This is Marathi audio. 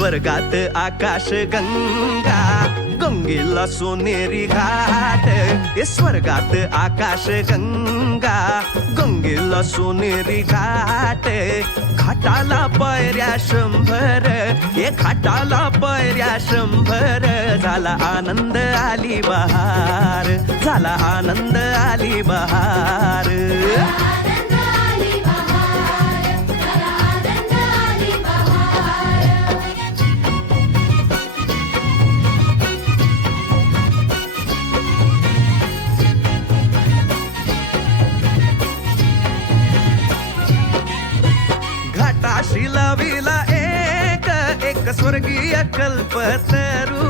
स्वर्गात आकाश गंगा, गंगेला सोनेरी घाट. स्वर्गात आकाश गंगा, गंगेला सोनेरी घाट. घाटाला पायऱ्या 100, घाटाला पायऱ्या 100. झाला आनंद आली बहार, झाला आनंद आली बहार. घाटाशी लाविला एक स्वर्गीय कल्पतरू.